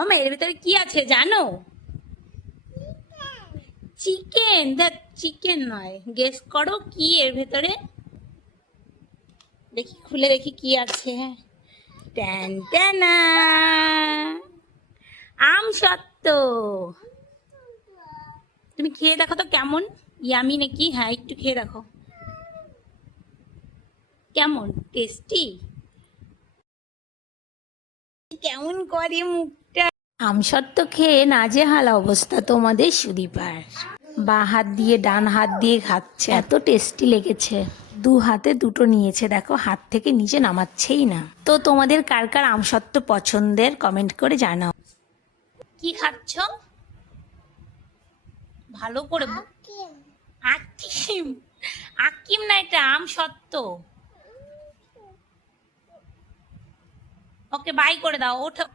মামা এর ভিতরে কি আছে জানো? চিকেন। দেখ, চিকেন নয়, গেস করো কি এর ভেতরে। দেখি, খুলে দেখি কি আছে। ট্যান ট্যানা, আম সত্ত্ব। তুমি খেয়ে দেখো তো কেমন, ইয়ামি নাকি? হ্যাঁ, একটু খেয়ে দেখো কেমন টেস্টি, কেমন করে মুখটা। আমসত্ত্ব খেয়ে নাজেহাল অবস্থা তোমাদের সুদীপার। বাঁ হাত দিয়ে ডান হাত দিয়ে খাচ্ছে, এত টেস্টি লেগেছে। দু হাতে দুটো নিয়েছে, দেখো হাত থেকে নিচে নামাচ্ছেই না। তো তোমাদের কার কার আমসত্ত্ব পছন্দের কমেন্ট করে জানাও। কি খাচ্ছ ভালো করে? আকিম। আকিম না, এটা আমসত্ত্ব। ওকে বাই করে দাও, ওঠো।